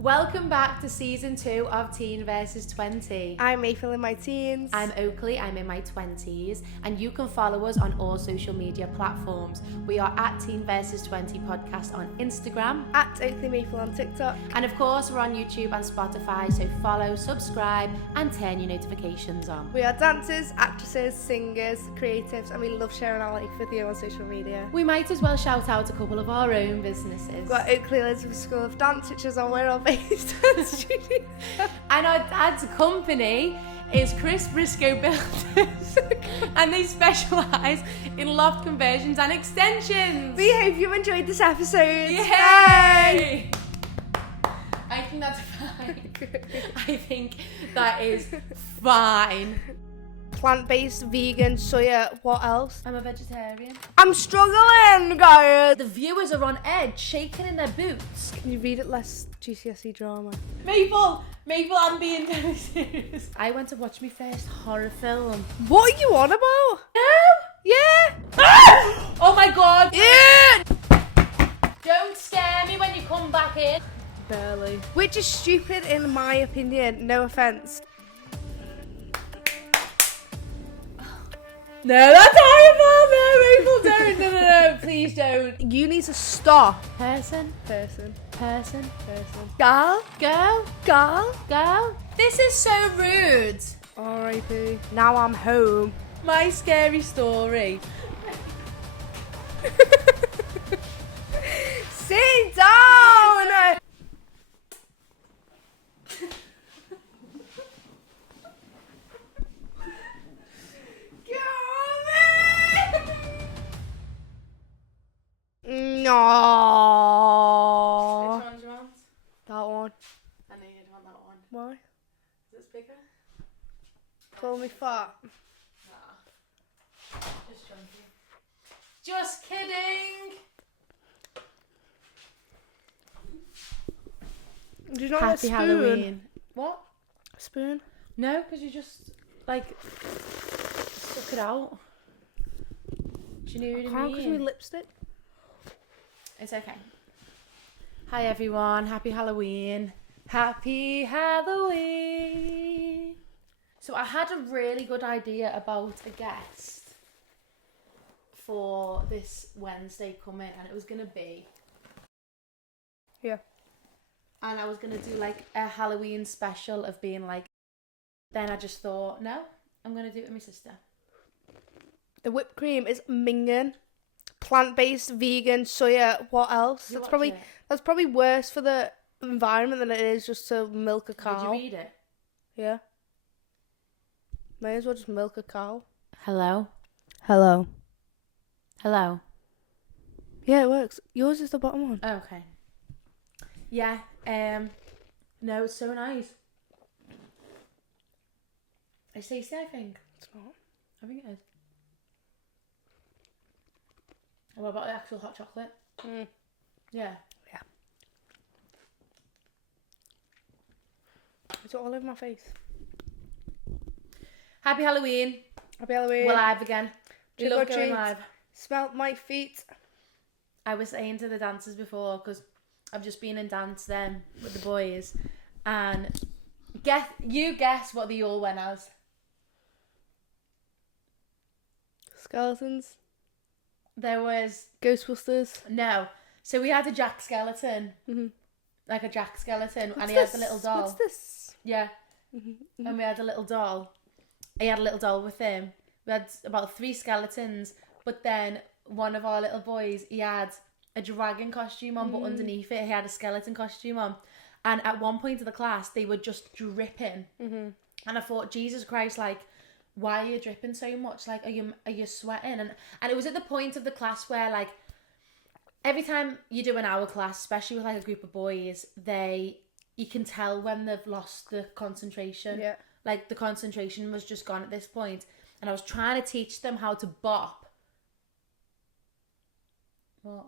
Welcome back to season 2 of Teen vs 20. I'm April in my teens. I'm Oakleigh, I'm in my 20s, and you can follow us on all social media platforms. We are at Teen vs 20 podcast on Instagram, at Oakleigh Maple on TikTok, and of course we're on YouTube and Spotify, so follow, subscribe and turn your notifications on. We are dancers, actresses, singers, creatives, and we love sharing our life with you on social media. We might as well shout out a couple of our own businesses. We've got Oakleigh Elizabeth School of Dance, which is where our based studio. And our dad's company is Chris Briscoe Builders and they specialise in loft conversions and extensions. We hope you enjoyed this episode. Yay! I think that's fine. I think that is fine. Plant-based, vegan, soya, what else? I'm a vegetarian. I'm struggling, guys. The viewers are on edge, shaking in their boots. Can you read it less GCSE drama? Maple, I'm being very serious. I went to watch my first horror film. What are you on about? No! Yeah. Oh my god! Yeah. Don't scare me when you come back in. Barely. Which is stupid in my opinion, no offence. No, that's horrible! No, April, don't. No, please don't. You need to stop. Person. Girl. This is so rude. R.I.P. Now I'm home. My scary story. Sit down! No. Which one do you want? That one. I know you'd want that one. Why? Is it bigger? Call me fat. Nah. Just chunky. Just kidding! Do you not Happy get a spoon? Halloween. What? A spoon? No, because you just, suck it out. Do you know what I Can't because mean? my lipstick. It's okay. Hi everyone, happy Halloween. Happy Halloween. So I had a really good idea about a guest for this Wednesday coming, and it was going to be... Yeah. And I was going to do a Halloween special of being then I just thought, no, I'm going to do it with my sister. The whipped cream is minging. Plant-based, vegan, soya, what else? That's probably worse for the environment than it is just to milk a cow. Did you read it? Yeah. May as well just milk a cow. Hello? Hello. Hello? Yeah, it works. Yours is the bottom one. Oh, okay. Yeah, no, it's so nice. It's tasty, I think. It's not. I think it is. And what about the actual hot chocolate? Mm. Yeah. Yeah. It's all over my face. Happy Halloween. Happy Halloween. We're live again. We Trick or love going treat. live. Smell my feet. I was saying to the dancers before, because I've just been in dance then with the boys, and guess what they all went as. Skeletons. There was... Ghostbusters. No. So we had a Jack skeleton. Mm-hmm. Like a Jack skeleton. What's and he this? had the little doll. What's this? Yeah. Mm-hmm. And we had a little doll. He had a little doll with him. We had about 3 skeletons. But then one of our little boys, he had a dragon costume on, but underneath it he had a skeleton costume on. And at one point of the class, they were just dripping. Mm-hmm. And I thought, Jesus Christ, why are you dripping so much? Are you sweating? And it was at the point of the class where every time you do an hour class, especially with a group of boys, you can tell when they've lost the concentration. Yeah. The concentration was just gone at this point. And I was trying to teach them how to bop. What?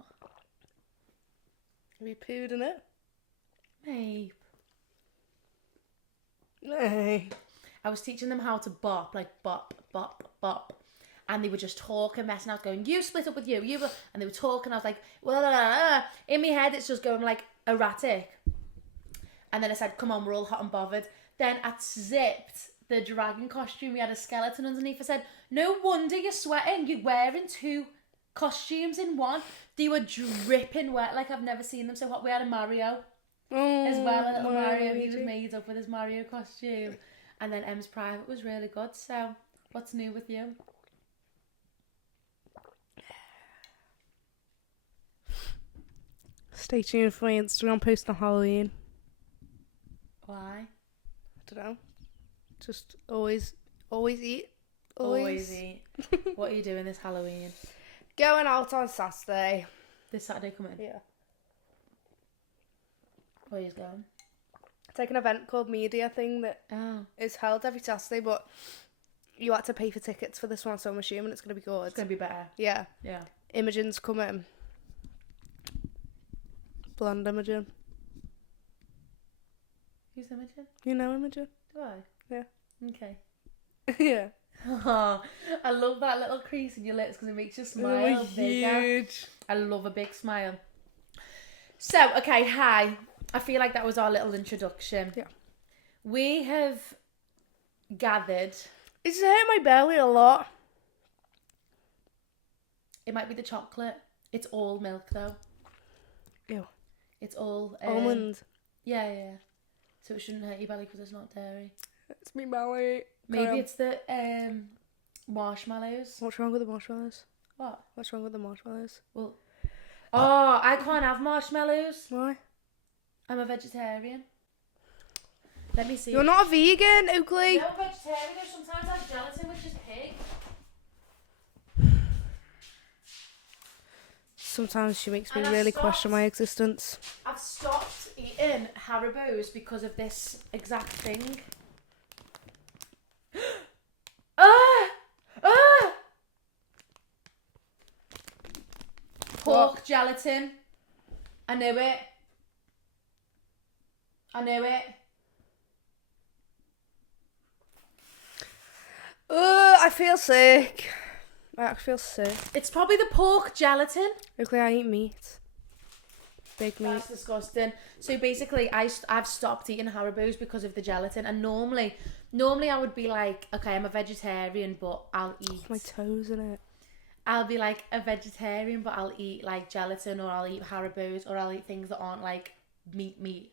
Have you pooed in it? Babe. Hey. I was teaching them how to bop, bop, bop, bop. And they were just talking, messing out, going, you split up with you. And they were talking, I was like, well, in my head, it's just going erratic. And then I said, come on, we're all hot and bothered. Then at Zipped, the dragon costume, we had a skeleton underneath. I said, no wonder you're sweating. You're wearing 2 costumes in one. They were dripping wet, like I've never seen them so hot. We had a Mario as well, a little Mario. He was made up with his Mario costume. And then Em's private was really good. So, what's new with you? Stay tuned for my Instagram post on Halloween. Why? I don't know. Just always eat. Always eat. What are you doing this Halloween? Going out on Saturday. This Saturday coming? Yeah. Where are you going? It's like an event called Media Thing that is held every Saturday, but you had to pay for tickets for this one, so I'm assuming it's going to be good. It's going to be better. Yeah. Yeah. Imogen's coming. Blonde Imogen. Who's Imogen? You know Imogen? Do I? Yeah. Okay. Yeah. Oh, I love that little crease in your lips because it makes you smile bigger. Huge. I love a big smile. So, okay, hi. I feel like that was our little introduction. Yeah. We have gathered. It's hurting my belly a lot. It might be the chocolate. It's all milk though. Ew. It's all Almond. Yeah. So it shouldn't hurt your belly because it's not dairy. It's me belly. Maybe it's the marshmallows. What's wrong with the marshmallows? What? What's wrong with the marshmallows? Well, I can't have marshmallows. Why? I'm a vegetarian. Let me see. You're not a vegan, Oakleigh. No, I'm vegetarian. I sometimes have gelatin, which is pig. Sometimes she makes me really question my existence. I've stopped eating Haribo's because of this exact thing. Pork gelatin. I knew it. I feel sick. I actually feel sick. It's probably the pork gelatin. Oakleigh, I eat meat. Big meat. That's disgusting. So basically, I've stopped eating Haribo's because of the gelatin. And normally I would be like, okay, I'm a vegetarian, but I'll eat. My toes in it. I'll be like a vegetarian, but I'll eat like gelatin, or I'll eat Haribo's, or I'll eat things that aren't like meat.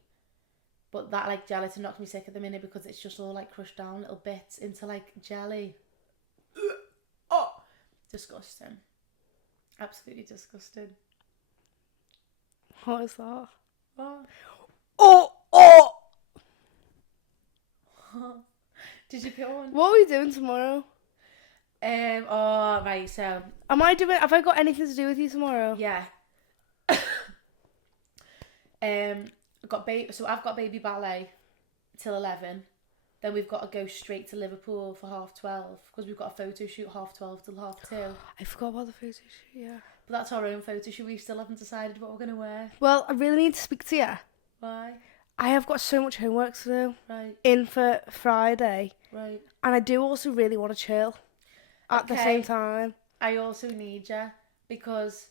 But that like gelatin knocks me sick at the minute because it's just all like crushed down little bits into like jelly. Oh, disgusting. Absolutely disgusting. What is that? What? Oh! Did you put on? What are we doing tomorrow? Oh, right, so. Have I got anything to do with you tomorrow? Yeah. I've got baby ballet till 11. Then we've got to go straight to Liverpool for 12:30 because we've got a photo shoot 12:30 till 2:30. I forgot about the photo shoot, yeah. But that's our own photo shoot. We still haven't decided what we're going to wear. Well, I really need to speak to you. Why? I have got so much homework to do. Right. In for Friday. Right. And I do also really want to chill at the same time. I also need you because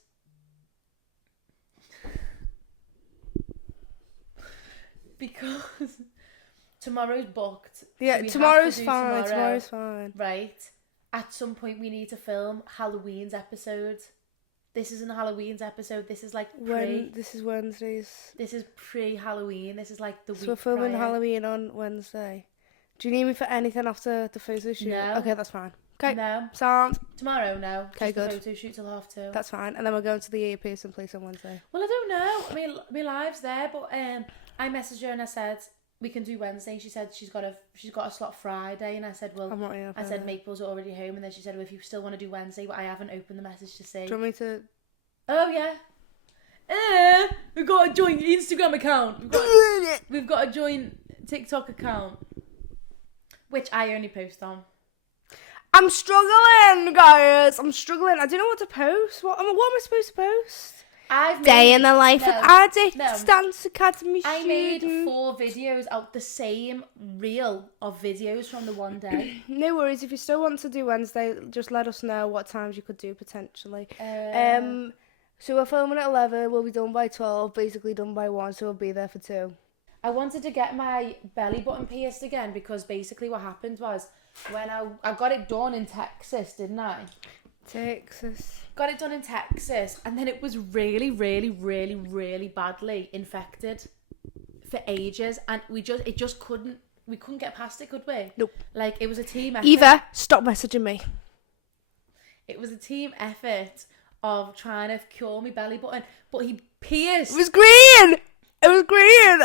tomorrow's booked. Yeah, so tomorrow's fine. Tomorrow's fine. Right. At some point we need to film Halloween's episode. This isn't Halloween's episode. This is like This is Wednesdays. This is pre-Halloween. This is like the week So we're filming prior. Halloween on Wednesday. Do you need me for anything after the photo shoot? No. Okay, that's fine. Okay. No. Sound. Tomorrow, no. Okay, Just good. The photo shoot till 2:30. That's fine. And then we're going to the person place on Wednesday. Well, I don't know. I mean, my live's there, but I messaged her and I said we can do Wednesday. She said she's got a slot Friday, and I said, well, I'm not here. I said Maple's already home, and then she said, well, if you still want to do Wednesday, but I haven't opened the message to see. Do you want me to? Oh yeah. We've got a joint Instagram account. We've got a joint TikTok account, which I only post on. I'm struggling, guys. I'm struggling. I don't know what to post. What am I supposed to post? Day in the life of Addict Dance Academy I made student. 4 videos out the same reel of videos from the one day. No worries. If you still want to do Wednesday, just let us know what times you could do potentially. So we're filming at 11. We'll be done by 12. Basically done by 1. So we'll be there for 2. I wanted to get my belly button pierced again because basically what happened was when I got it done in Texas, didn't I? Texas. Got it done in Texas, and then it was really, really, really, really badly infected for ages, and we couldn't get past it, could we? Nope. Like, it was a team effort. Eva, stop messaging me. It was a team effort of trying to cure my belly button, but he pierced. It was green. It was green.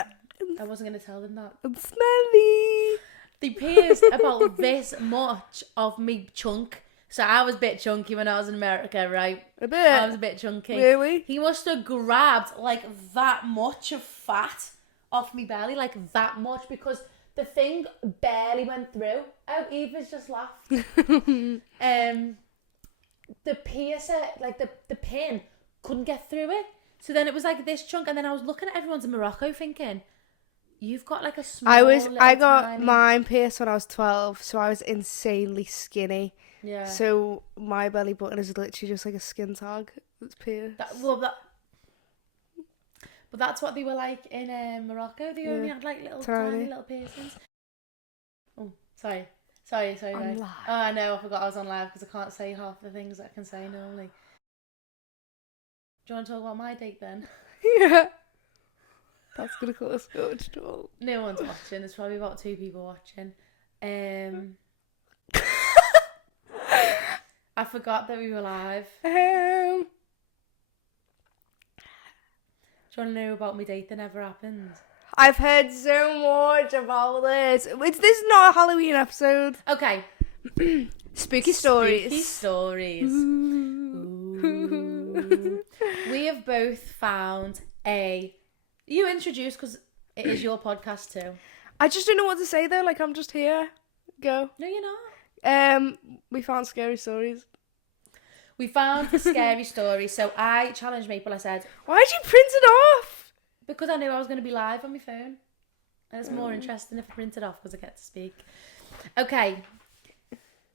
I wasn't going to tell them that. And smelly. They pierced about this much of me chunk. So I was a bit chunky when I was in America, right? A bit. I was a bit chunky. Really? He must have grabbed like that much of fat off me belly, like that much, because the thing barely went through. Oh, Eva's just laughed. The piercer, like the pin, couldn't get through it. So then it was like this chunk, and then I was looking at everyone's in Morocco thinking, you've got like a small I got tiny... mine pierced when I was 12, so I was insanely skinny. Yeah. So my belly button is literally just like a skin tag that's pierced. But that's what they were like in Morocco. They only had like little tiny little piercings. Oh, sorry. I'm live. Oh, I know. I forgot I was on live because I can't say half the things I can say normally. Do you want to talk about my date then? Yeah. That's gonna cause so much trouble. No one's watching. There's probably about 2 people watching. I forgot that we were live. Do you want to know about my date that never happened? I've heard so much about this. Is this not a Halloween episode? Okay. Spooky stories. Spooky stories. Ooh. We have both found you introduced because it is your podcast too. I just don't know what to say though. Like, I'm just here. Go. No, you're not. We found scary stories. We found a scary story. So I challenged Maple. I said, why'd you print it off? Because I knew I was going to be live on my phone. And it's more interesting if I print it off because I get to speak. Okay.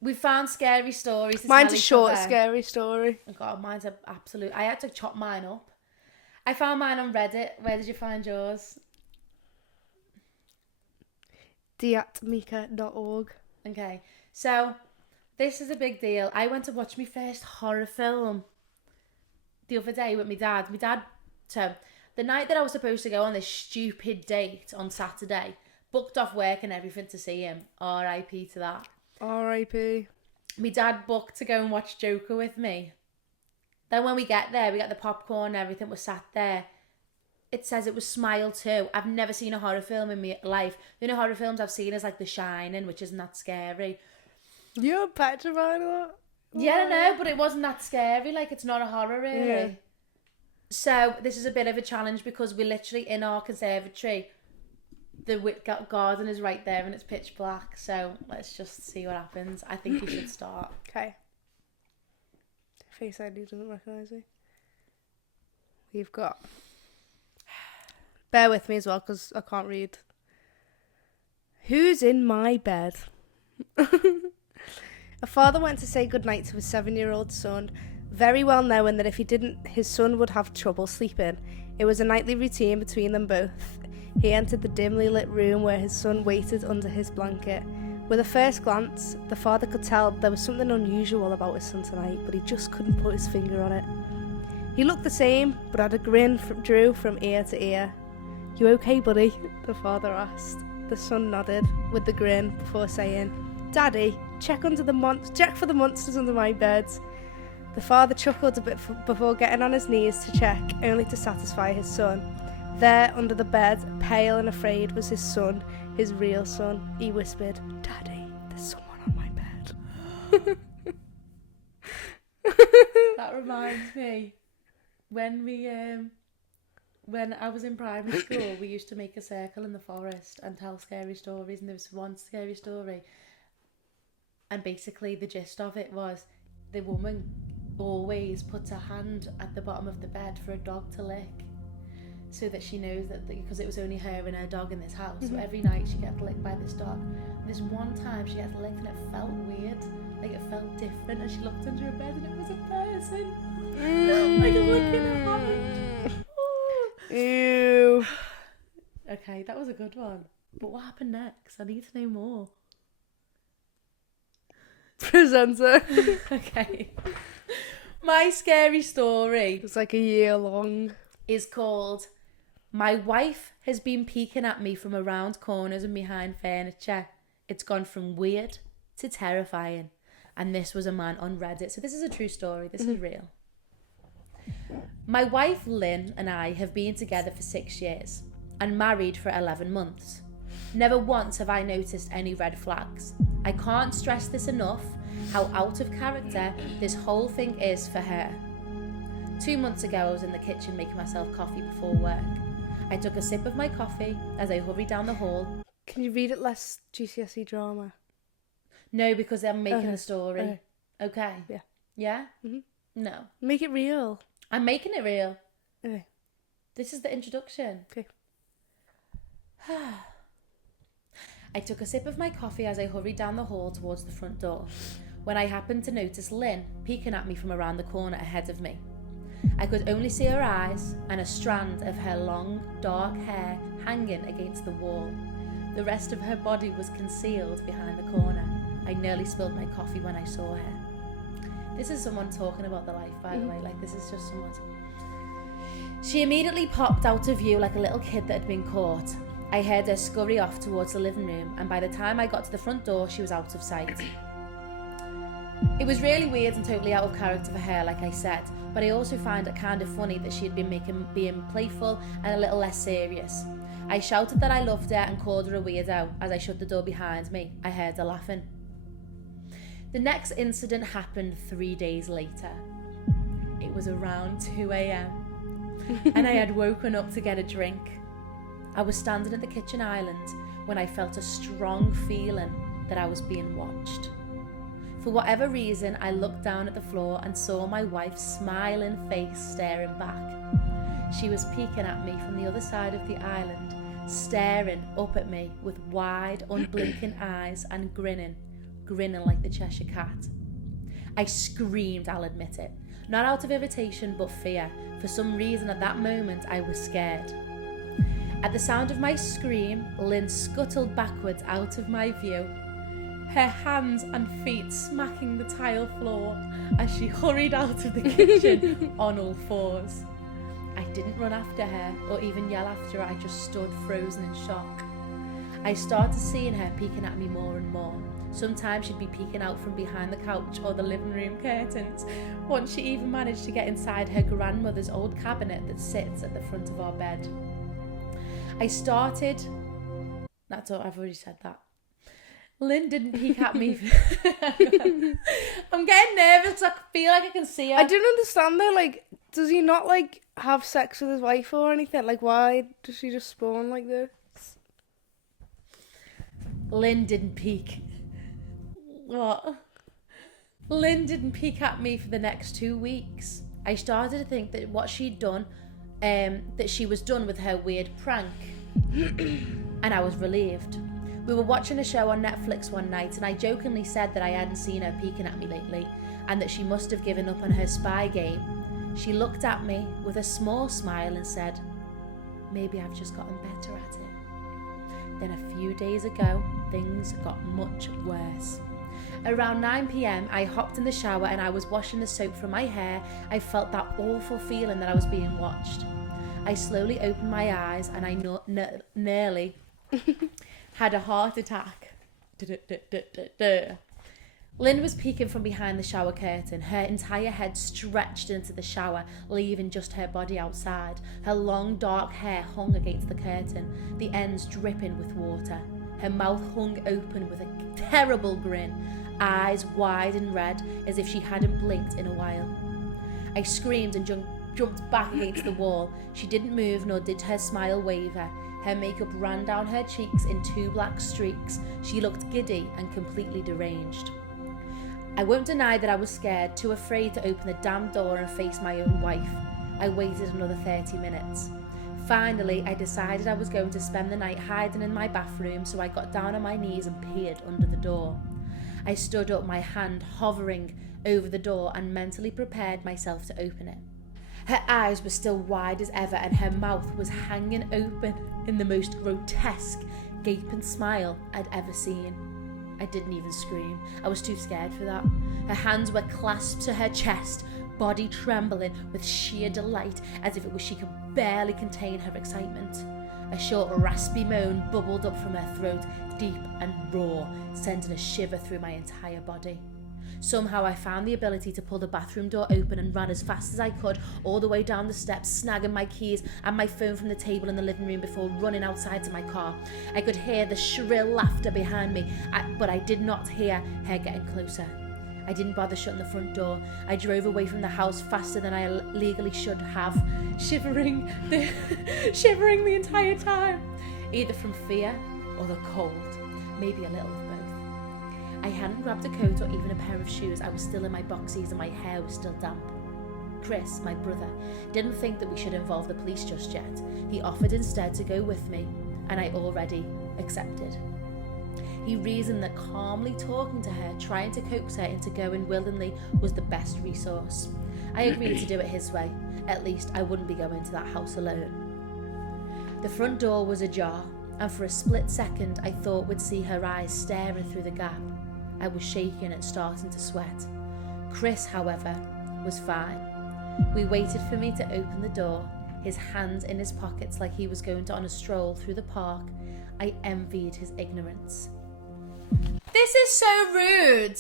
We found scary stories. Mine's a short, scary story. Oh God, mine's an absolute... I had to chop mine up. I found mine on Reddit. Where did you find yours? Diatmika.org. Okay. So, this is a big deal. I went to watch my first horror film the other day with my dad. So, the night that I was supposed to go on this stupid date on Saturday, booked off work and everything to see him. R.I.P. to that. R.I.P. My dad booked to go and watch Joker with me. Then when we get there, we got the popcorn and everything was sat there. It says it was Smile 2. I've never seen a horror film in my life. The only horror films I've seen is like The Shining, which isn't that scary. You're petrified of that? Yeah, I know, but it wasn't that scary. Like, it's not a horror, really. Yeah. So, this is a bit of a challenge because we're literally in our conservatory. The garden is right there and it's pitch black. So, let's just see what happens. I think you should start. Okay. Face ID doesn't recognise me. We've got... Bear with me as well because I can't read. Who's in my bed? A father went to say goodnight to his 7-year-old son, very well knowing that if he didn't, his son would have trouble sleeping. It was a nightly routine between them both. He entered the dimly lit room where his son waited under his blanket. With a first glance, the father could tell there was something unusual about his son tonight, but he just couldn't put his finger on it. He looked the same, but had a grin drew from ear to ear. "You okay, buddy?" the father asked. The son nodded, with the grin, before saying, "Daddy, check for the monsters under my bed." The father chuckled a bit before getting on his knees to check, only to satisfy his son. There, under the bed, pale and afraid, was his son, his real son. He whispered, "Daddy, there's someone on my bed." That reminds me, when I was in primary school, we used to make a circle in the forest and tell scary stories, and there was one scary story. And basically the gist of it was the woman always puts her hand at the bottom of the bed for a dog to lick, so that she knows that because it was only her and her dog in this house. So every night she gets licked by this dog. This one time she gets licked and it felt weird, like it felt different, and she looked under her bed and it was a person. Like a licking her hand. Ew. Okay, that was a good one. But what happened next? I need to know more. Presenter. Okay. My scary story It's like a year long. is called My Wife Has Been Peeking at Me from Around Corners and Behind Furniture. It's gone from weird to terrifying. And this was a man on Reddit. So this is a true story. This is real. My wife Lynn and I have been together for 6 years and married for 11 months. Never once have I noticed any red flags. I can't stress this enough, how out of character this whole thing is for her. 2 months ago, I was in the kitchen making myself coffee before work. I took a sip of my coffee as I hurried down the hall. Can you read it less GCSE drama? No, because I'm making the story. Okay. Okay. Yeah. Yeah? Mhm. No. Make it real. I'm making it real. Okay. This is the introduction. Okay. I took a sip of my coffee as I hurried down the hall towards the front door, when I happened to notice Lynn peeking at me from around the corner ahead of me. I could only see her eyes and a strand of her long, dark hair hanging against the wall. The rest of her body was concealed behind the corner. I nearly spilled my coffee when I saw her. This is someone talking about their life, by the way. Like, this is just someone. She immediately popped out of view like a little kid that had been caught. I heard her scurry off towards the living room, and by the time I got to the front door, she was out of sight. It was really weird and totally out of character for her, like I said, but I also find it kind of funny that she had been being playful and a little less serious. I shouted that I loved her and called her a weirdo. As I shut the door behind me, I heard her laughing. The next incident happened 3 days later. It was around 2 a.m. and I had woken up to get a drink. I was standing at the kitchen island when I felt a strong feeling that I was being watched. For whatever reason, I looked down at the floor and saw my wife's smiling face staring back. She was peeking at me from the other side of the island, staring up at me with wide, unblinking eyes and grinning like the Cheshire Cat. I screamed, I'll admit it. Not out of irritation, but fear. For some reason at that moment, I was scared. At the sound of my scream, Lynn scuttled backwards out of my view, her hands and feet smacking the tile floor as she hurried out of the kitchen on all fours. I didn't run after her or even yell after her, I just stood frozen in shock. I started seeing her peeking at me more and more. Sometimes she'd be peeking out from behind the couch or the living room curtains. Once she even managed to get inside her grandmother's old cabinet that sits at the front of our bed. That's all, I've already said that. Lynn didn't peek at me. I'm getting nervous. I feel like I can see her. I don't understand though, like, does he not, like, have sex with his wife or anything? Like, why does she just spawn like this? Lynn didn't peek. What? Lynn didn't peek at me for the next 2 weeks. I started to think that what she'd done, that she was done with her weird prank. And I was relieved. We were watching a show on Netflix one night and I jokingly said that I hadn't seen her peeking at me lately and that she must have given up on her spy game. She looked at me with a small smile and said, "Maybe I've just gotten better at it." Then a few days ago, things got much worse. Around 9 p.m, I hopped in the shower and I was washing the soap from my hair. I felt that awful feeling that I was being watched. I slowly opened my eyes and I nearly had a heart attack. Lynn was peeking from behind the shower curtain. Her entire head stretched into the shower, leaving just her body outside. Her long dark hair hung against the curtain, the ends dripping with water. Her mouth hung open with a terrible grin, eyes wide and red as if she hadn't blinked in a while. I screamed and jumped back against the wall. She didn't move, nor did her smile waver. Her makeup ran down her cheeks in 2 black streaks. She looked giddy and completely deranged. I won't deny that I was scared, too afraid to open the damn door and face my own wife. I waited another 30 minutes. Finally, I decided I was going to spend the night hiding in my bathroom, so I got down on my knees and peered under the door. I stood up, my hand hovering over the door, and mentally prepared myself to open it. Her eyes were still wide as ever and her mouth was hanging open in the most grotesque, gaping smile I'd ever seen. I didn't even scream. I was too scared for that. Her hands were clasped to her chest, body trembling with sheer delight as if it was she could barely contain her excitement. A short raspy moan bubbled up from her throat, deep and raw, sending a shiver through my entire body. Somehow I found the ability to pull the bathroom door open and ran as fast as I could all the way down the steps, snagging my keys and my phone from the table in the living room before running outside to my car. I could hear the shrill laughter behind me, but I did not hear her getting closer. I didn't bother shutting the front door. I drove away from the house faster than I legally should have, shivering the entire time, either from fear or the cold, maybe a little of both. I hadn't grabbed a coat or even a pair of shoes. I was still in my boxies and my hair was still damp. Chris, my brother, didn't think that we should involve the police just yet. He offered instead to go with me, and I already accepted. He reasoned that calmly talking to her, trying to coax her into going willingly, was the best resource. I agreed to do it his way. At least I wouldn't be going to that house alone. The front door was ajar, and for a split second I thought we'd see her eyes staring through the gap. I was shaking and starting to sweat. Chris, however, was fine. We waited for me to open the door, his hands in his pockets like he was going on a stroll through the park. I envied his ignorance. This is so rude.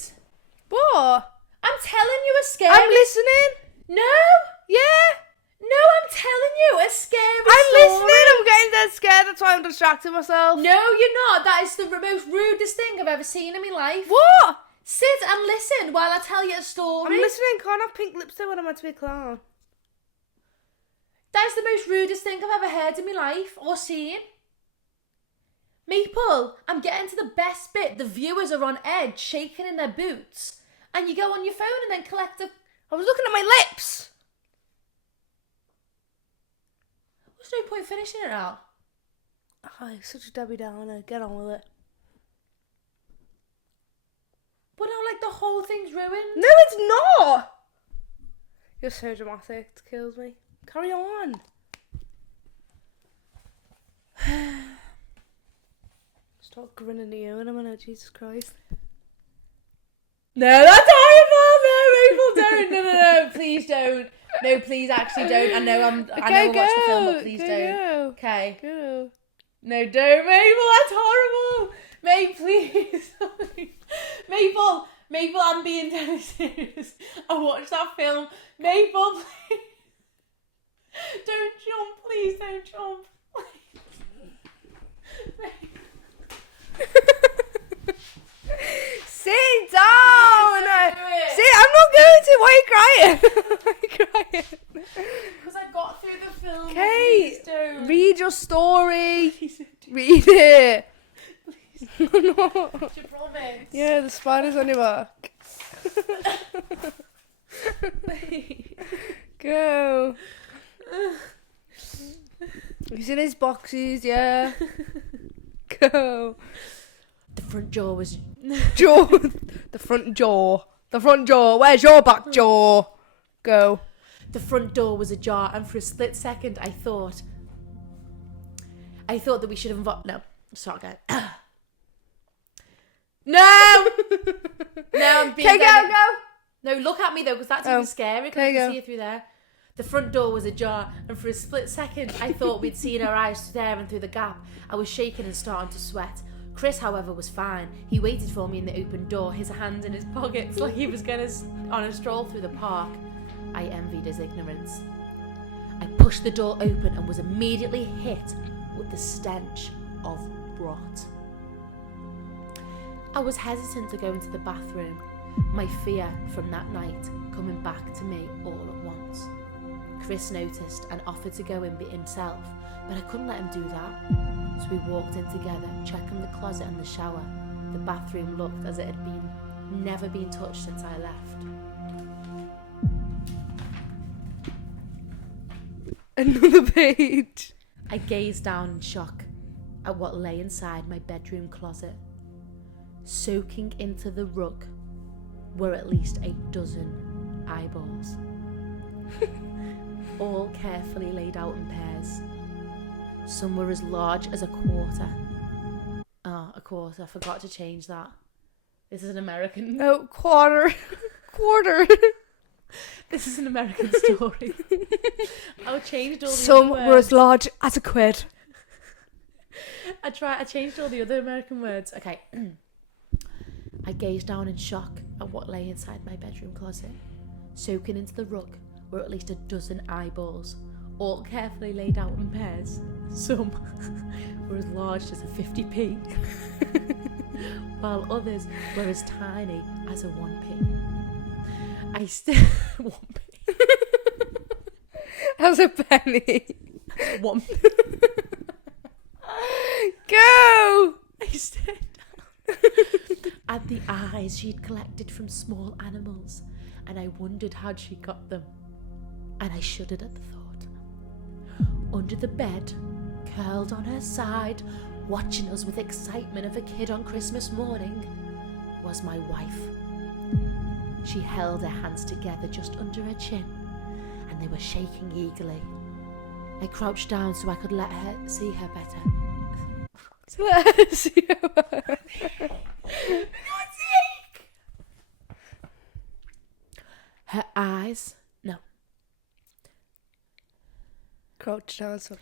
What? I'm telling you a scary... I'm listening. No! Yeah. No, I'm telling you a scary I'm story. listening. I'm getting dead scared. That's why I'm distracting myself. No, you're not. That is the most rudest thing I've ever seen in my life. What? Sit and listen while I tell you a story. I'm listening. Can't have pink lipstick when I'm meant to be a clown. That is the most rudest thing I've ever heard in my life or seen. Maple, I'm getting to the best bit. The viewers are on edge, shaking in their boots. And you go on your phone and then collect a... I was looking at my lips. There's no point finishing it now. Oh, you're such a Debbie Downer. Get on with it. But now, like, the whole thing's ruined. No, it's not. You're so dramatic. It kills me. Carry on. Stop grinning at you in a minute, Jesus Christ. No, that's horrible. No, Maple, don't. No. Please don't. No, please, actually don't. I know I watched the film, but please don't. Okay. Go. No, don't, Mabel. That's horrible. Mate, please. Maple, I'm being dead serious. I watched that film. Maple, please. Don't jump, please. Don't jump. Sit down. See, I'm not going to. Why are you crying? Why are you crying? Because I got through the film. Kate, Please don't. read your story. Please don't. Read it. Please. No. Do you promise? Yeah, the spider's on your back. Go. He's in his boxes, yeah. Go. The front jaw was... Jaw. The front jaw. The front jaw. Where's your back jaw? Go. The front door was ajar, and for a split second I thought that we should involve... No, start again. No! No, I'm being... Okay, go. No, look at me though, because that's even scary, because I Okay, can go. see you through there. The front door was ajar, and for a split second I thought we'd seen her eyes staring through the gap. I was shaking and starting to sweat. Chris, however, was fine. He waited for me in the open door, his hands in his pockets like he was going on a stroll through the park. I envied his ignorance. I pushed the door open and was immediately hit with the stench of rot. I was hesitant to go into the bathroom, my fear from that night coming back to me all at once. Chris noticed and offered to go in himself, but I couldn't let him do that. So we walked in together, checking the closet and the shower. The bathroom looked as it had never been touched since I left. Another page. I gazed down in shock at what lay inside my bedroom closet. Soaking into the rug were at least 12 eyeballs. all carefully laid out in pairs. Some were as large as a quarter. Ah, a quarter. I forgot to change that. This is an American. No, quarter. This is an American story. I changed all the Some other were words. as large as a quid. I changed all the other American words. Okay. I gazed down in shock at what lay inside my bedroom closet. Soaking into the rug were at least a dozen eyeballs, all carefully laid out in pairs. Some were as large as a 50p, while others were as tiny as a 1p. I still 1p. As a penny. 1p. Go! I stared down at the eyes she'd collected from small animals, and I wondered how she got them, and I shuddered at the thought. Under the bed, curled on her side, watching us with excitement of a kid on Christmas morning, was my wife. She held her hands together just under her chin, and they were shaking eagerly. I crouched down so I could let her see her better. Her eyes, no. Crouch down. So.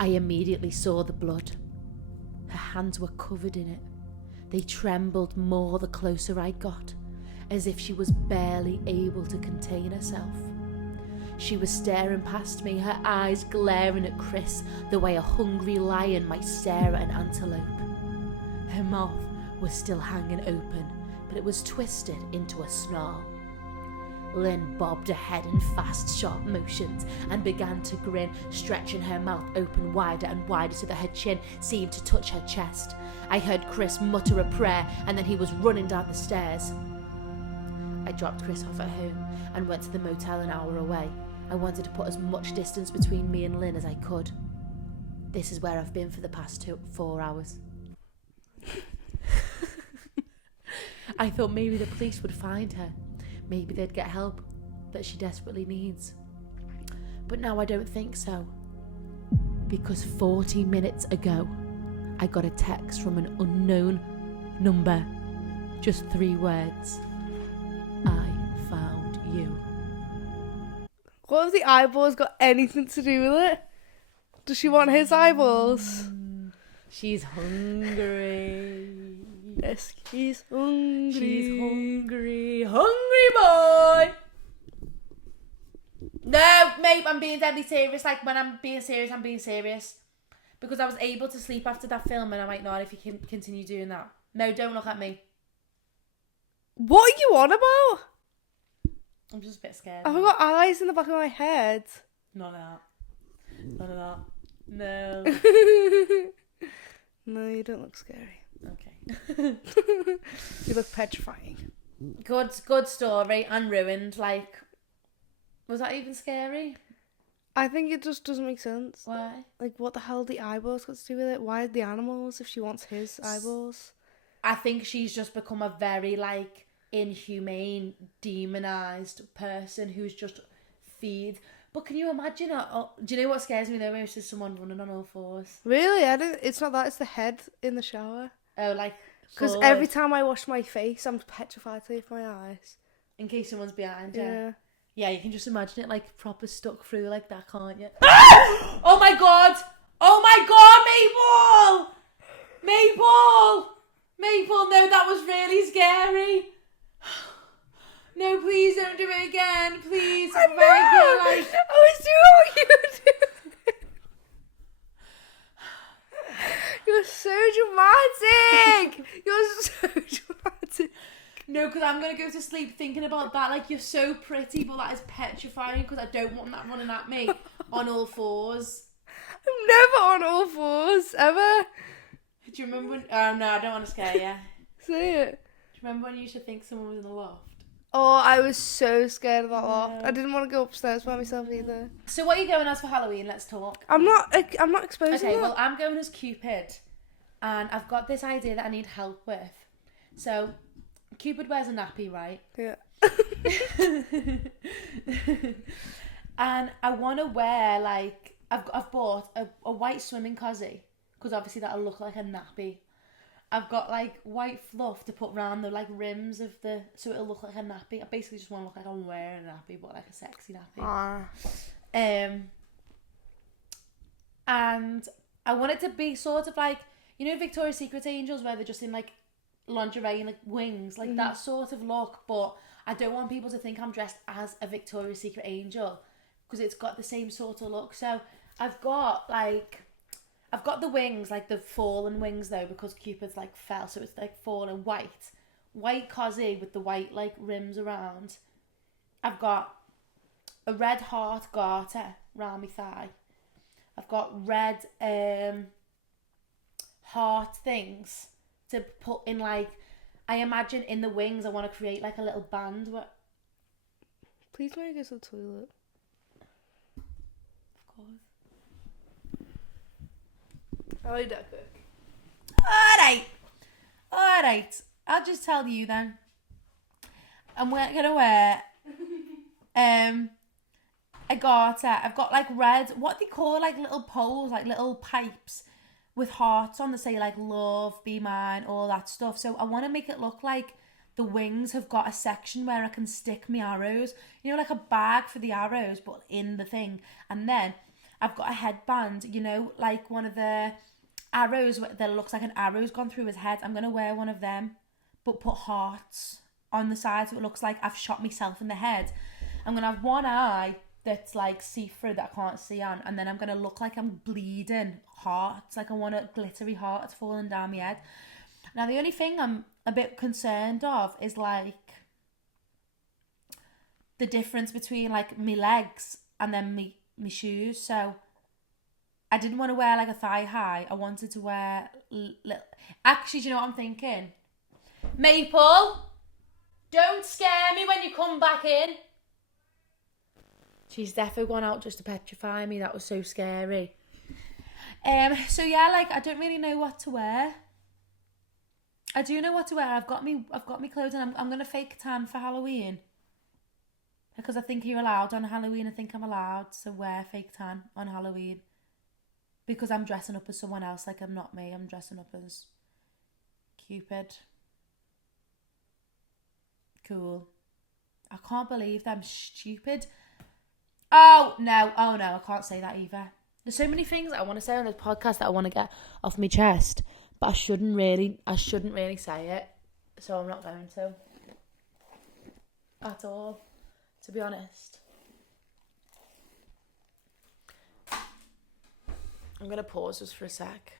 I immediately saw the blood. Her hands were covered in it. They trembled more the closer I got, as if she was barely able to contain herself. She was staring past me, her eyes glaring at Chris the way a hungry lion might stare at an antelope. Her mouth was still hanging open, but it was twisted into a snarl. Lynn bobbed her head in fast, sharp motions and began to grin, stretching her mouth open wider and wider so that her chin seemed to touch her chest. I heard Chris mutter a prayer, and then he was running down the stairs. I dropped Chris off at home and went to the motel an hour away. I wanted to put as much distance between me and Lynn as I could. This is where I've been for the past 4 hours. I thought maybe the police would find her. Maybe they'd get help that she desperately needs. But now I don't think so. Because 40 minutes ago, I got a text from an unknown number. Just 3 words. I found you. What have the eyeballs got anything to do with it? Does she want his eyeballs? She's hungry. Yes, he's hungry. She's hungry. Hungry boy! No, mate, I'm being deadly serious. Like, when I'm being serious, I'm being serious. Because I was able to sleep after that film, and I might not if you can continue doing that. No, don't look at me. What are you on about? I'm just a bit scared. I've got eyes in the back of my head. None of that. None of that. No. No, you don't look scary. Okay. You look petrifying. Good story and ruined. Like, was that even scary? I think it just doesn't make sense. Why? Like, what the hell the eyeballs got to do with it? Why the animals if she wants his eyeballs? I think she's just become a very, like, inhumane, demonised person who's just feed. But can you imagine her? Oh, do you know what scares me though? Most is someone running on all 4s. Really? I don't. It's not that. It's the head in the shower. Oh, like, Because forward, every time I wash my face, I'm petrified to leave my eyes. in case someone's behind you. Yeah. Yeah, you can just imagine it like proper stuck through like that, can't you? Oh my god! Oh my god, Maple, no, that was really scary. No, please don't do it again, please. I know! I was doing what you were doing. You're so dramatic. You're so dramatic. No, because I'm going to go to sleep thinking about that. Like, you're so pretty, but that is petrifying because I don't want that running at me on all 4s. I'm never on all 4s, ever. Do you remember when... Oh, no, I don't want to scare you. Say it. Do you remember when you used to think someone was in the loft? Oh, I was so scared of that loft. I didn't want to go upstairs by myself either. So what are you going as for Halloween? Let's talk. I'm not exposing Okay, that. well, I'm going as Cupid. And I've got this idea that I need help with. So, Cupid wears a nappy, right? Yeah. And I want to wear, like, I've bought a white swimming cosy, because obviously that'll look like a nappy. I've got, like, white fluff to put around the, like, rims of so it'll look like a nappy. I basically just want to look like I'm wearing a nappy, but, like, a sexy nappy. And I want it to be sort of like, you know, Victoria's Secret angels, where they're just in, like, lingerie and, like, wings, like that sort of look, but I don't want people to think I'm dressed as a Victoria's Secret angel, because it's got the same sort of look. So I've got the wings, like the fallen wings though, because Cupid's like fell, so it's like fallen white cosy with the white like rims around. I've got a red heart garter round my thigh. I've got red heart things to put in, like, I imagine in the wings I want to create like a little band. Please may I go to the toilet? Of course. I'll do that quick. Alright. I'll just tell you then. I'm gonna wear a garter. I've got like red, what they call like little poles, like little pipes with hearts on that say like love, be mine, all that stuff. So I want to make it look like the wings have got a section where I can stick my arrows. You know, like a bag for the arrows, but in the thing. And then I've got a headband, you know, like one of the arrows that looks like an arrow's gone through his head. I'm going to wear one of them, but put hearts on the side so it looks like I've shot myself in the head. I'm going to have one eye that's like see-through that I can't see on, and then I'm going to look like I'm bleeding hearts, like I want a glittery heart falling down my head. Now the only thing I'm a bit concerned of is like the difference between like my legs and then my shoes. So I didn't want to wear like a thigh high. I wanted to wear actually, do you know what I'm thinking? Maple, don't scare me when you come back in. She's definitely gone out just to petrify me. That was so scary. So yeah, like I don't really know what to wear. I do know what to wear. I've got me clothes, and I'm gonna fake tan for Halloween, because I think you're allowed on Halloween. I think I'm allowed to wear fake tan on Halloween, because I'm dressing up as someone else. Like, I'm not me. I'm dressing up as Cupid. Cool. I can't believe them stupid. Oh no, I can't say that either. There's so many things I want to say on this podcast that I want to get off my chest, but I shouldn't really say it, so I'm not going to. At all, to be honest. I'm going to pause just for a sec.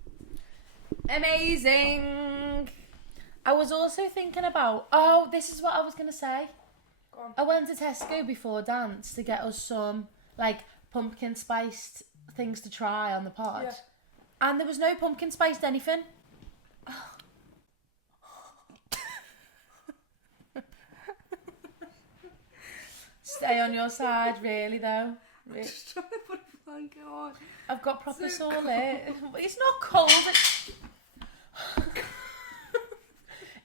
Amazing! I was also thinking about, this is what I was going to say. Go on. I went to Tesco before dance to get us some, like, pumpkin spiced things to try on the pod. Yeah. And there was no pumpkin spiced anything. Stay on your side, really, though. I'm just trying to put a blanket on. I've got proper sore lit. It's not cold.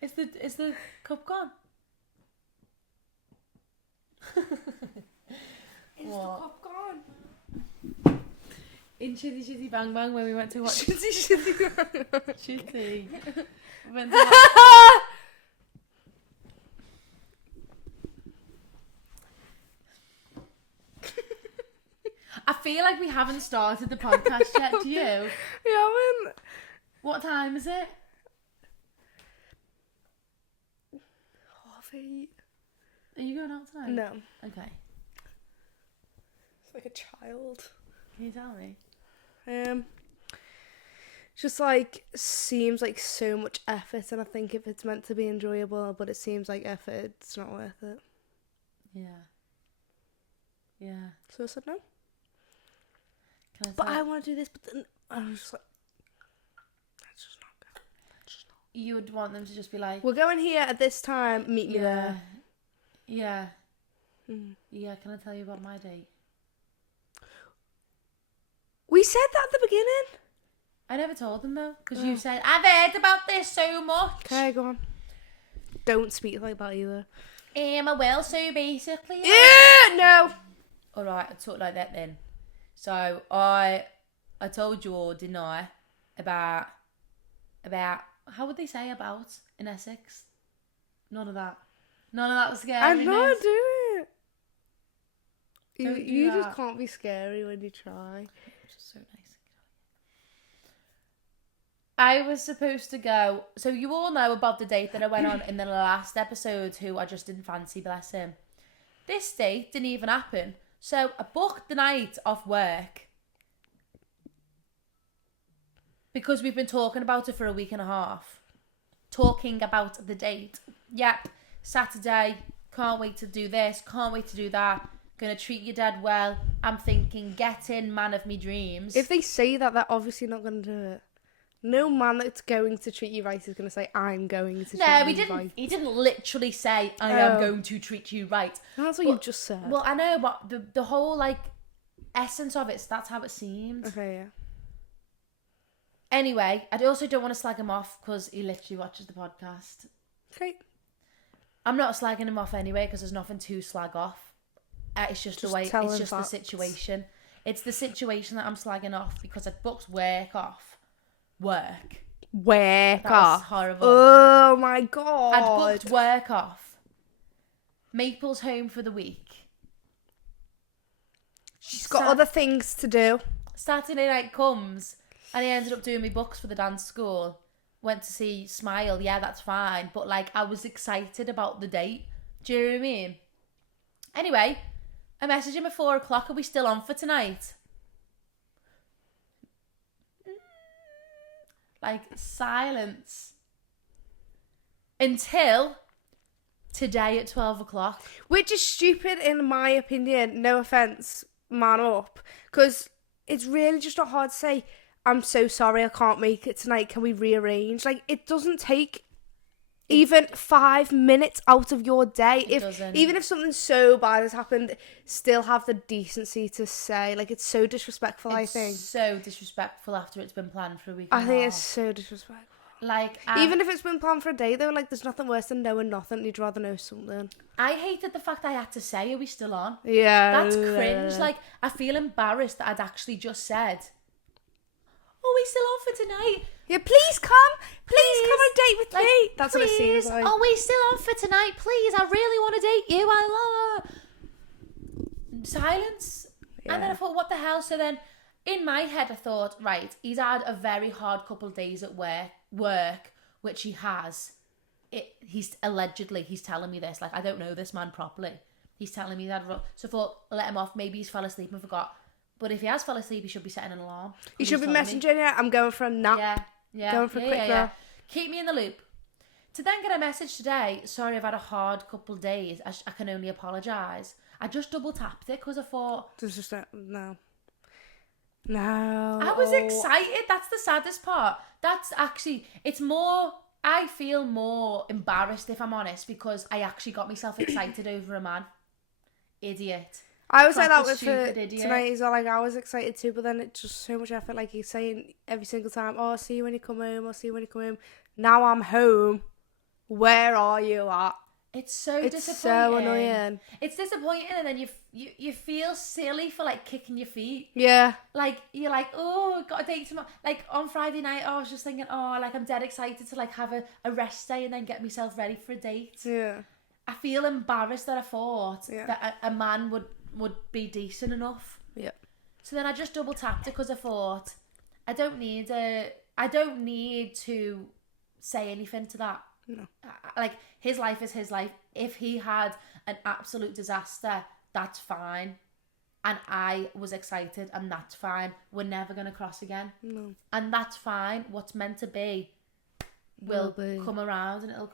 Is the cup gone? Is the cup gone? In Shitty Shitty Bang Bang, when we went to watch Shitty Bang Bang. Shitty. I feel like we haven't started the podcast yet, do you? We haven't. What time is it? 8:30. Are you going out tonight? No. Okay. It's like a child. Can you tell me? Just like seems like so much effort, and I think if it's meant to be enjoyable, but it seems like effort, it's not worth it. Yeah. So I said no. But I want to do this, but then I was just like, that's just not good. You would want them to just be like, we're going here at this time, meet me there. Yeah. Yeah, can I tell you about my date? We said that at the beginning. I never told them though, because you said, I've heard about this so much. Okay, go on. Don't speak like that either. I will, so basically. Yeah, no. All right, I talk like that then. So I told you all, didn't I, about how would they say about in Essex? None of that. None of that was scary. I know, do it. Don't do You just that. can't be scary when you try. Which is so nice. I was supposed to go. So you all know about the date that I went on in the last episode, who I just didn't fancy, bless him. This date didn't even happen. So I booked the night off work because we've been talking about it for a week and a half. Talking about the date. Yep, Saturday, can't wait to do this, can't wait to do that. Gonna treat your dad well. I'm thinking, get in, man of me dreams. If they say that, they're obviously not going to do it. No man that's going to treat you right is going to say, I'm going to treat you right. He didn't literally say, I am going to treat you right. That's what you just said. Well, I know, but the whole, like, essence of it, that's how it seemed. Okay, yeah. Anyway, I also don't want to slag him off because he literally watches the podcast. Okay. I'm not slagging him off anyway because there's nothing to slag off. It's just the way, it's just the situation. It's the situation that I'm slagging off because I booked work off. Work That was horrible. Oh my god. I'd booked work off. Maple's home for the week. She's got other things to do. Saturday night comes and he ended up doing my books for the dance school. Went to see Smile. Yeah, that's fine. But like, I was excited about the date. Do you know what I mean? Anyway, I messaged him at 4:00. Are we still on for tonight? Like, silence. Until today at 12:00. Which is stupid in my opinion. No offence, man up. Because it's really just not hard to say, I'm so sorry I can't make it tonight. Can we rearrange? Like, it doesn't take even 5 minutes out of your day. Even if something so bad has happened, still have the decency to say. Like, it's so disrespectful, I think. It's so disrespectful after it's been planned for a week. I think it's so disrespectful. Like, even if it's been planned for a day, though, like, there's nothing worse than knowing nothing. You'd rather know something. I hated the fact I had to say, are we still on? Yeah. That's cringe. Like, I feel embarrassed that I'd actually just said, are we still on for tonight? Yeah, please come on a date with me. That's what it seems like. Are we still on for tonight? Please, I really want to date you. I love her. Silence. Yeah. And then I thought, what the hell? So then, in my head, I thought, right, he's had a very hard couple of days at work, which he has. He's telling me this. Like, I don't know this man properly. He's telling me that. So I thought, let him off. Maybe he's fell asleep and forgot. But if he has fell asleep, he should be setting an alarm. You should be messaging you. I'm going for a nap. Yeah. Going for a quick nap. Keep me in the loop. To then get a message today, sorry, I've had a hard couple of days. I can only apologise. I just double tapped it because I thought... No. I was excited. That's the saddest part. That's actually... It's more... I feel more embarrassed, if I'm honest, because I actually got myself excited over a man. Idiot. I was like that Proper with stupid idiot. tonight as well. Like, I was excited too, but then it's just so much effort. Like, he's saying every single time, oh, I'll see you when you come home. I'll see you when you come home. Now I'm home. Where are you at? It's so disappointing. It's so annoying. It's disappointing, and then you feel silly for like kicking your feet. Yeah. Like, you're like, oh, got a date tomorrow. Like, on Friday night, I was just thinking, oh, like, I'm dead excited to like have a rest day and then get myself ready for a date. Yeah. I feel embarrassed that I thought that a man would be decent enough. Yeah. So then I just double tapped it because I thought I don't need to say anything to that. No. Like, his life is his life. If he had an absolute disaster, that's fine. And I was excited, and that's fine. We're never gonna cross again. No. And that's fine. What's meant to be will come around, and it'll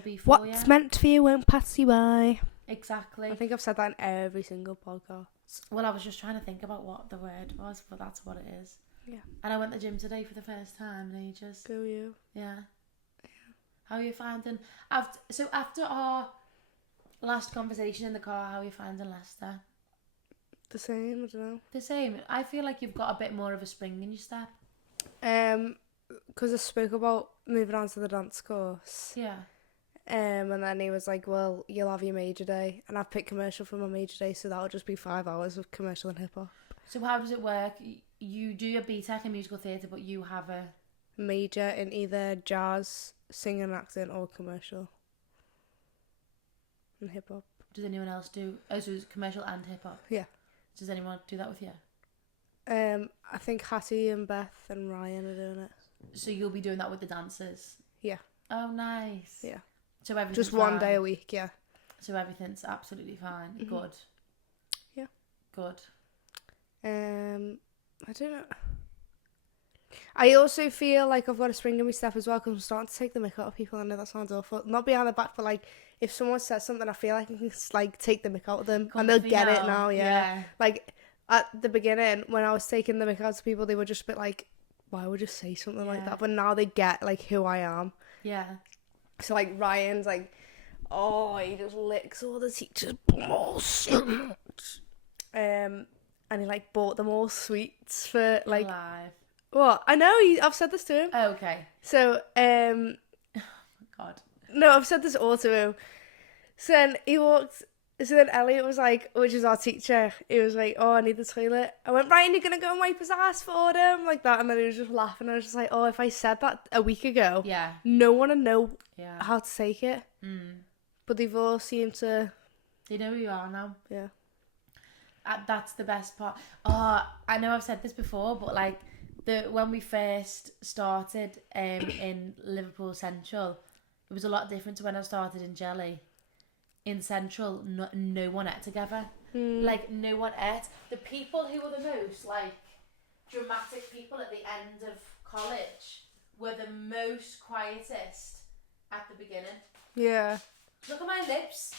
be for you. What's meant for you won't pass you by. Exactly. I think I've said that in every single podcast. Well, I was just trying to think about what the word was, but that's what it is. Yeah. And I went to the gym today for the first time in ages. Go you. Yeah. How are you finding... After our last conversation in the car, how are you finding Leicester? The same, I don't know. The same. I feel like you've got a bit more of a spring in your step. Because I spoke about moving on to the dance course. Yeah. And then he was like, well, you'll have your major day. And I've picked commercial for my major day, so that'll just be 5 hours of commercial and hip-hop. So how does it work? You do your BTEC in musical theatre, but you have a... Major in either jazz, singing and acting, or commercial. And hip-hop. Does anyone else do... Oh, so it's commercial and hip-hop? Yeah. Does anyone do that with you? I think Hattie and Beth and Ryan are doing it. So you'll be doing that with the dancers? Yeah. Oh, nice. Yeah. So everything's just one fine. day a week, yeah. So everything's absolutely fine. Mm-hmm. Good. Yeah. Good. I don't know. I also feel like I've got a spring in my step as well because I'm starting to take the mick out of people. I know that sounds awful. Not behind the back, but like if someone says something, I feel like I can just like take the mick out of them and they'll get it now. Yeah. Like at the beginning when I was taking the mick out of people, they were just a bit like, why would you say something like that? But now they get like who I am. Yeah. So like Ryan's like, oh, he just licks all the teachers' balls so much. And he like bought them all sweets for like. Alive. What? I know. I've said this to him. Oh, okay. So God. no, I've said this all to him. So then he walked. So then Elliot was like, which is our teacher, he was like, oh, I need the toilet. I went, Ryan, you're going to go and wipe his ass for him? Like that. And then he was just laughing. I was just like, oh, if I said that a week ago, no one would know how to take it. Mm. But they've all seemed to... They know who you are now. Yeah. That's the best part. Oh, I know I've said this before, but like, when we first started in Liverpool Central, it was a lot different to when I started in Jelly. In Central, no one ate together. Like, no one ate. The people who were the most, like, dramatic people at the end of college were the most quietest at the beginning. Yeah. Look at my lips.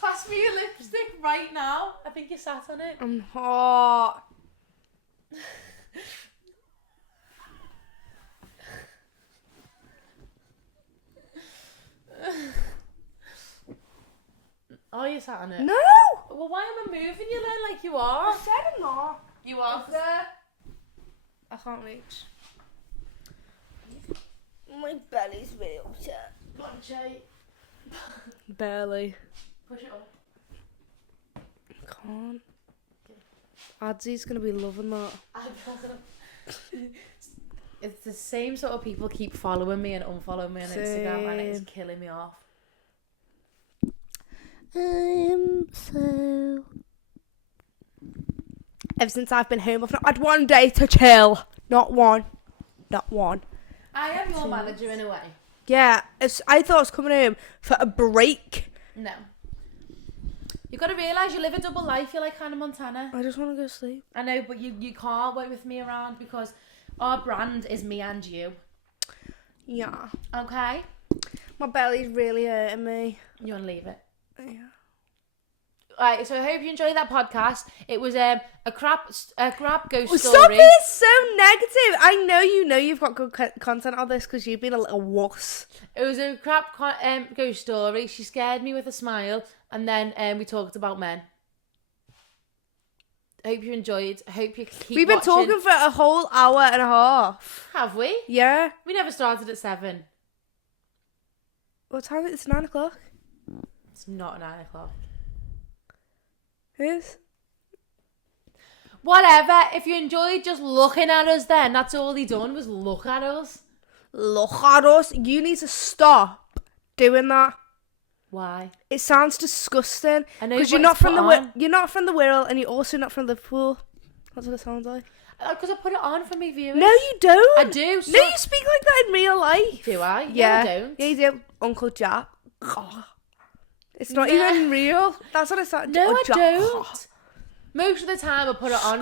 Pass me your lipstick right now. I think you sat on it. I'm hot. Oh, you sat on it? No! Well, why am I moving you then like you are? I said I'm not. You are. I can't reach. My belly's really upset. Punchy. Barely. Push it up. Can't. Adsy's gonna be loving that. It's the same sort of people keep following me and unfollowing me on Instagram, and it's killing me off. Ever since I've been home, I've not had one day to chill. Not one. Not one. I am your manager in a way. Yeah, I thought I was coming home for a break. No. You've got to realise you live a double life. You're like Hannah Montana. I just want to go to sleep. I know, but you can't work with me around because our brand is me and you. Yeah. Okay? My belly's really hurting me. You want to leave it? Yeah. Right, so I hope you enjoyed that podcast. It was a crap ghost story. Stop being so negative. I know you've got good content on this because you've been a little wuss. It was a crap ghost story. She scared me with a smile, and then we talked about men. I hope you enjoyed. I hope you keep We've been watching. talking for a whole hour and a half. Have we? Yeah. We never started at 7. What time is it? It's 9 o'clock. It's not 9 o'clock. It is. Whatever. If you enjoyed just looking at us then, that's all he done was look at us. Look at us. You need to stop doing that. Why? It sounds disgusting. I know, because but you're not it's from put the on. you're not from the Wirral and you're also not from Liverpool. That's what it sounds like. Because I put it on for me viewers. No, you don't. I do. So... No, you speak like that in real life. Do I? Yeah. No, I don't. Yeah, you do. Uncle Jack. It's not even real. That's what it sounds. No, I don't. Most of the time I put it on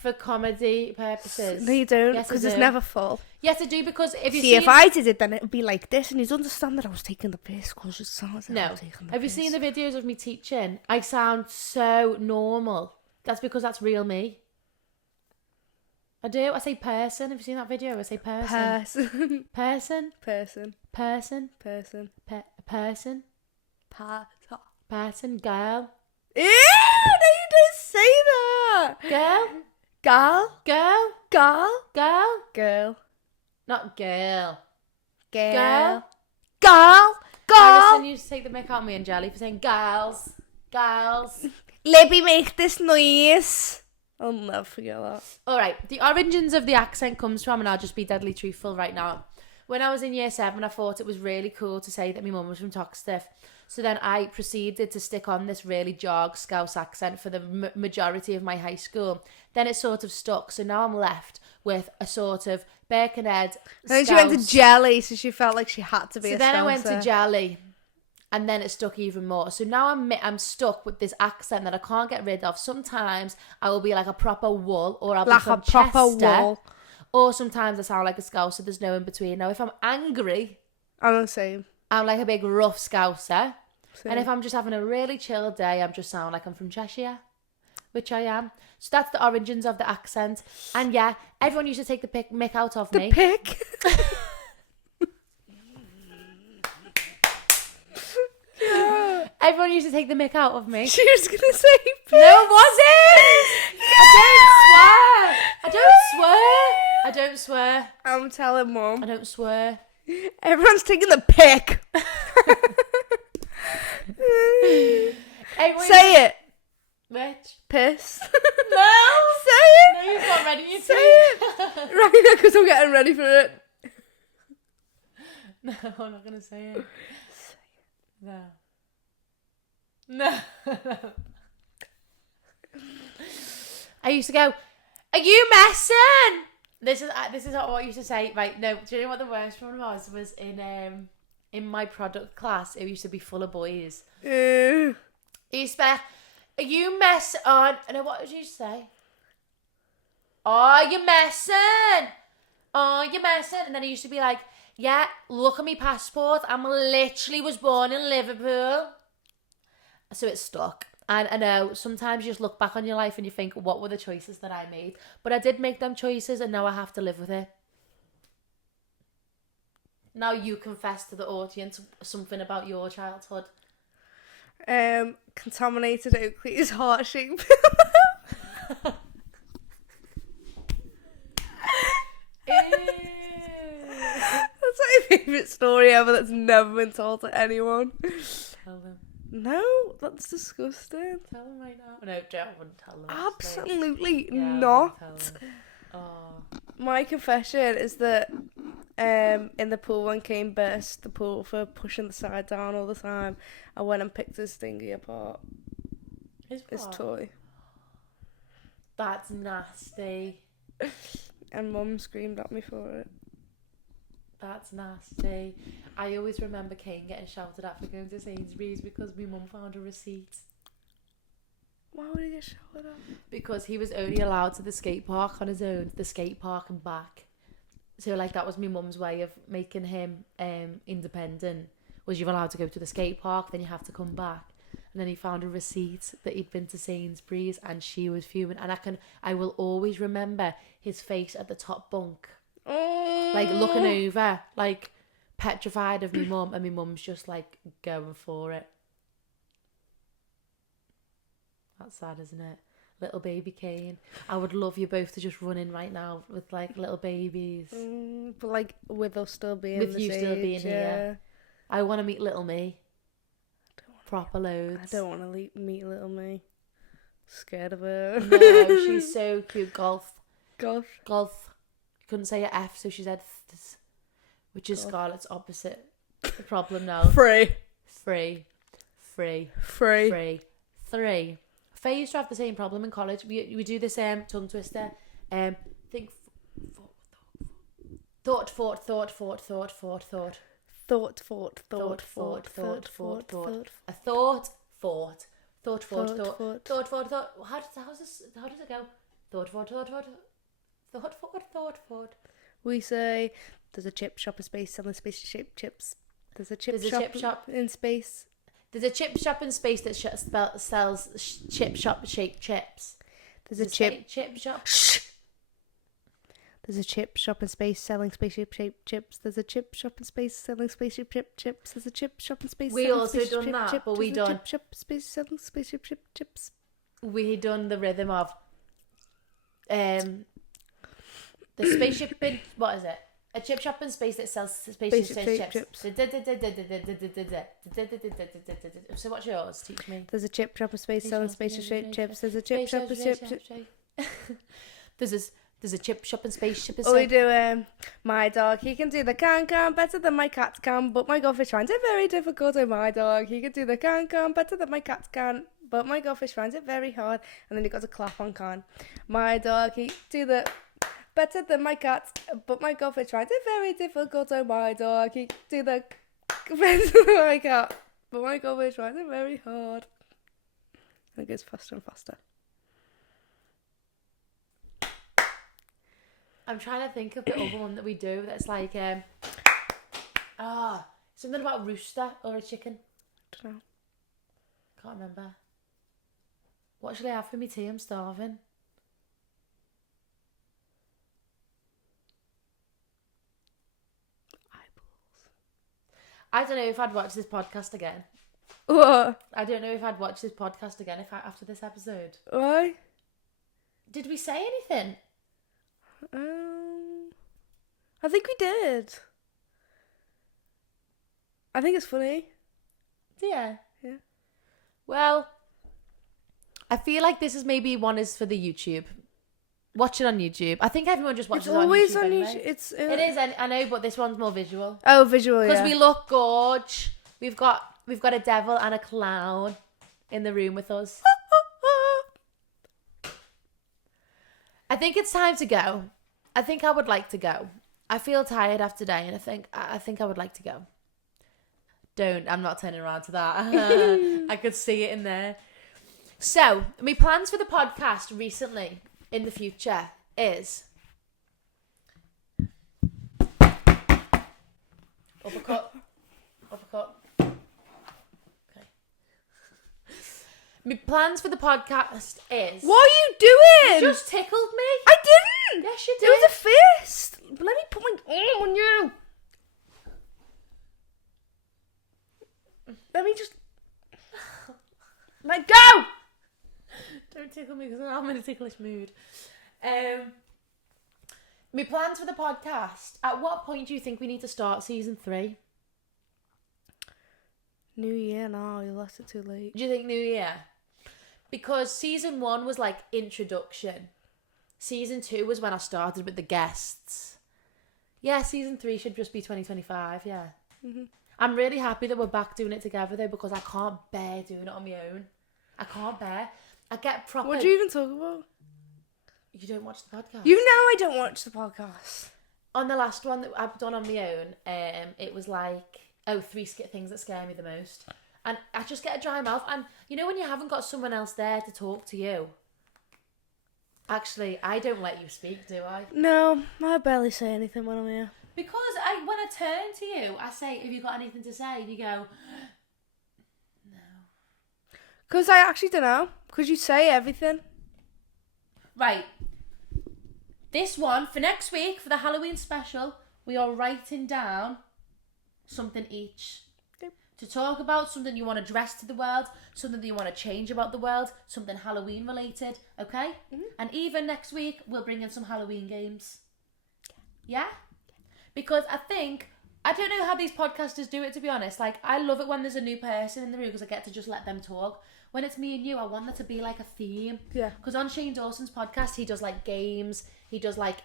for comedy purposes. No, you don't, Yes, because I it's do. never full. Yes, I do, because if you see, if I did it, then it would be like this, and you'd understand that I was taking the piss, because it sounds like I'm taking the piss. Have you seen the videos of me teaching? I sound so normal. That's because that's real me. I do. I say person. Have you seen that video? I say person. Person. Person. Person. Person. Person. Person. Person. Girl. Ew! No, you don't say that. Girl. Gal. Girl. Gal. Girl. Girl. Not girl. Girl. Girl. Gal. Alison used to take the mick out of me and Jelly for saying girls. Libby, make this noise. I'll never forget that. Alright, the origins of the accent comes from, and I'll just be deadly truthful right now. When I was in year 7, I thought it was really cool to say that my mum was from Toxteth. So then I proceeded to stick on this really jarg Scouse accent for the majority of my high school. Then it sort of stuck, so now I'm left with a sort of Birkenhead And then she Scouse. went to Jelly, so she felt like she had to be So a then I went to Scouser. Jelly, and then it stuck even more. So now I'm stuck with this accent that I can't get rid of. Sometimes I will be like a proper wool, or I'll Like be from a proper Chester, wool. or sometimes I sound like a Scouser. There's no in between. Now, if I'm angry, I'm the same. I'm like a big rough Scouser. Same. And if I'm just having a really chill day, I'm just sound like I'm from Cheshire, which I am. So that's the origins of the accent. And yeah, everyone used to take the mick out of me. Pick. Everyone used to take the mick out of me. She was gonna say pick. No, it wasn't! I don't swear. I'm telling I Mum. don't swear. Everyone's taking the pick. Everyone Say it. Which? Piss. No! Say it. No, you've got ready, you Say it. Right now, because I'm getting ready for it. No, I'm not going to say it. No. No. I used to go, are you messing? This is what I used to say. Right, no, do you know what the worst one was? Was in my product class, it used to be full of boys. It used to be, are you messing on? No, what did you say? Are you messing? Are you messing? And then it used to be like, yeah, look at my passport. I literally was born in Liverpool. So it stuck. And I know, sometimes you just look back on your life and you think, what were the choices that I made? But I did make them choices, and now I have to live with it. Now you confess to the audience something about your childhood. Contaminated Oakleigh's heart-shaped. That's my favourite story ever that's never been told to anyone. Tell them. No, that's disgusting. Tell them right now. No, I wouldn't tell them. Absolutely Yeah, I wouldn't not. tell them. Oh. My confession is that in the pool when Kane burst the pool for pushing the side down all the time, I went and picked his thingy apart. His toy. That's nasty. And Mum screamed at me for it. That's nasty. I always remember Kane getting shouted at for going to Sainsbury's because my mum found a receipt. Why would he get shouted at? Because he was only allowed to the skate park on his own, the skate park and back. So like that was my mum's way of making him independent. Was you're allowed to go to the skate park, then you have to come back. And then he found a receipt that he'd been to Sainsbury's, and she was fuming. And I will always remember his face at the top bunk, like looking over, like petrified of my mum, and my mum's just like going for it. That's sad, isn't it? Little baby Kane. I would love you both to just run in right now with like little babies. But like with us still being With this you still age, being here. I want to meet little me. Proper loads. I don't want to meet little me. Scared of her. No, she's so cute. Golf. Golf. Couldn't say a F, so she said th, which is Golf. Scarlett's opposite. The problem now. Free. Free. Free. Faye used to have the same problem in college. We do this tongue twister. Think. Thought. A thought. How does it go? Thought. We say there's a chip shop in space selling spaceship chips. There's a chip shop in space. There's a chip shop in space that sells chip shop shaped chips. There's a chip shop. Shh. There's a chip shop in space selling spaceship shaped chips. There's a chip shop in space selling spaceship chips. There's a chip shop in space. We selling also spaceship done that, chip. but we There's a done. chip shop in space selling spaceship chips. We done the rhythm of the spaceship in, what is it? A chip shop in space that sells Spaceship spaceship chips. So what's yours? Teach me. There's a chip shop of space selling spaceship chips. There's a chip shop of chips. There's a chip shop and spaceship. Oh, we do. My dog, he can do the can better than my cat can, but my goldfish finds it very difficult. Oh, my dog, he can do the can better than my cat can, but my goldfish finds it very hard. And then he got a clap on can. My dog, he do the better than my cat, but my goldfish finds it very difficult. Oh, my dog, he do the better than my cat, but my goldfish finds it very hard. And it goes faster and faster. I'm trying to think of the other one that we do that's like something about a rooster or a chicken. Don't know. Can't remember. What should I have for me tea? I'm starving. I don't know if I'd watch this podcast again. What? I don't know if I'd watch this podcast again after this episode. Why? Did we say anything? I think we did. I think it's funny. Yeah. Yeah. Well, I feel like this is maybe one is for the YouTube. Watch it on YouTube. I think everyone just watches It's it on YouTube. always on anyway. YouTube. It's It is, I know, but this one's more visual. Oh, visual, Because yeah. we look gorge. We've got a devil and a clown in the room with us. I think it's time to go. I think I would like to go. I feel tired after today, and I think I would like to go. I'm not turning around to that. I could see it in there. So, my plans for the podcast recently, in the future, is uppercut. Okay. My plans for the podcast is... What are you doing? You just tickled me. I didn't. Yes, you It did. was a fist. But let me put my arm on you. Let me just... Let go. Don't tickle me because I'm in a ticklish mood. My plans for the podcast. At what point do you think we need to start season 3? New Year now. You left it too late. Do you think New Year? Because season 1 was like introduction. Season 2 was when I started with the guests. Yeah, season 3 should just be 2025, yeah. Mm-hmm. I'm really happy that we're back doing it together though, because I can't bear doing it on my own. I can't bear. I get proper... What do you even talk about? You don't watch the podcast? You know I don't watch the podcast. On the last one that I've done on my own, it was like, 3 things that scare me the most. And I just get a dry mouth. And you know when you haven't got someone else there to talk to you? Actually, I don't let you speak, do I? No, I barely say anything when I'm here. Because when I turn to you, I say, have you got anything to say? And you go, no. Because I actually don't know. Because you say everything. Right. This one, for next week, for the Halloween special, we are writing down something each. Yep. To talk about something you want to address to the world, something that you want to change about the world, something Halloween related, okay? Mm-hmm. And even next week, we'll bring in some Halloween games. Yeah? Because I don't know how these podcasters do it, to be honest. Like, I love it when there's a new person in the room because I get to just let them talk. When it's me and you, I want there to be like a theme. Yeah. Because on Shane Dawson's podcast, he does like games. He does like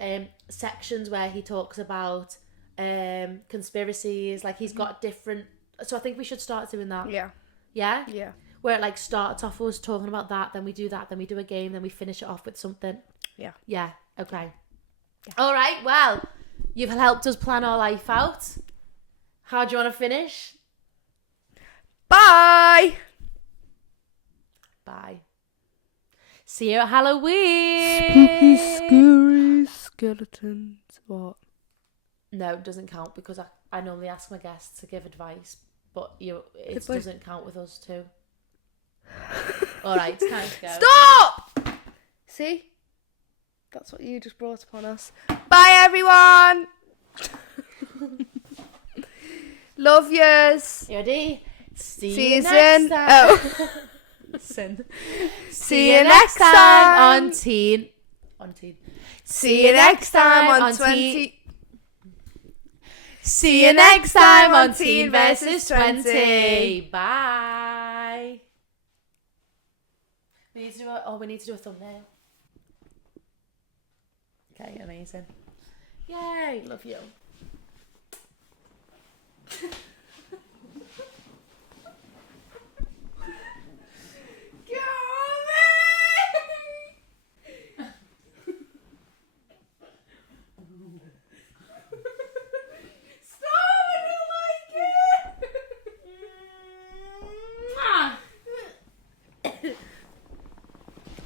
sections where he talks about conspiracies. Like he's got different. So I think we should start doing that. Yeah. Yeah? Yeah. Where it like starts off with us talking about that, then we do that, then we do a game, then we finish it off with something. Yeah. Yeah. Okay. Yeah. All right. Well, you've helped us plan our life out. How do you want to finish? Bye. Bye. See you at Halloween. Spooky, scary skeletons. What? No, it doesn't count because I normally ask my guests to give advice, but it Goodbye. doesn't count with us too. All right, it's time to go. Stop! See? That's what you just brought upon us. Bye, everyone. Love yous. You ready? See See you you next soon. time. Oh. See you next time. on Teen. On Teen. See you next time on 20. See you next time on Teen versus 20. Bye. We need to do a thumbnail. Okay, amazing. Yay, love you.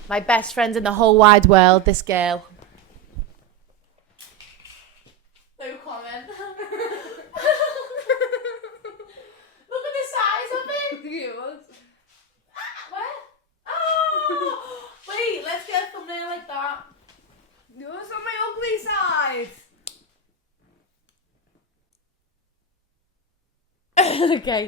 My best friend in the whole wide world, this girl. No comment. Look at the size of it. Where? Oh! Wait, let's get a thumbnail like that. Yours on my ugly side. Okay.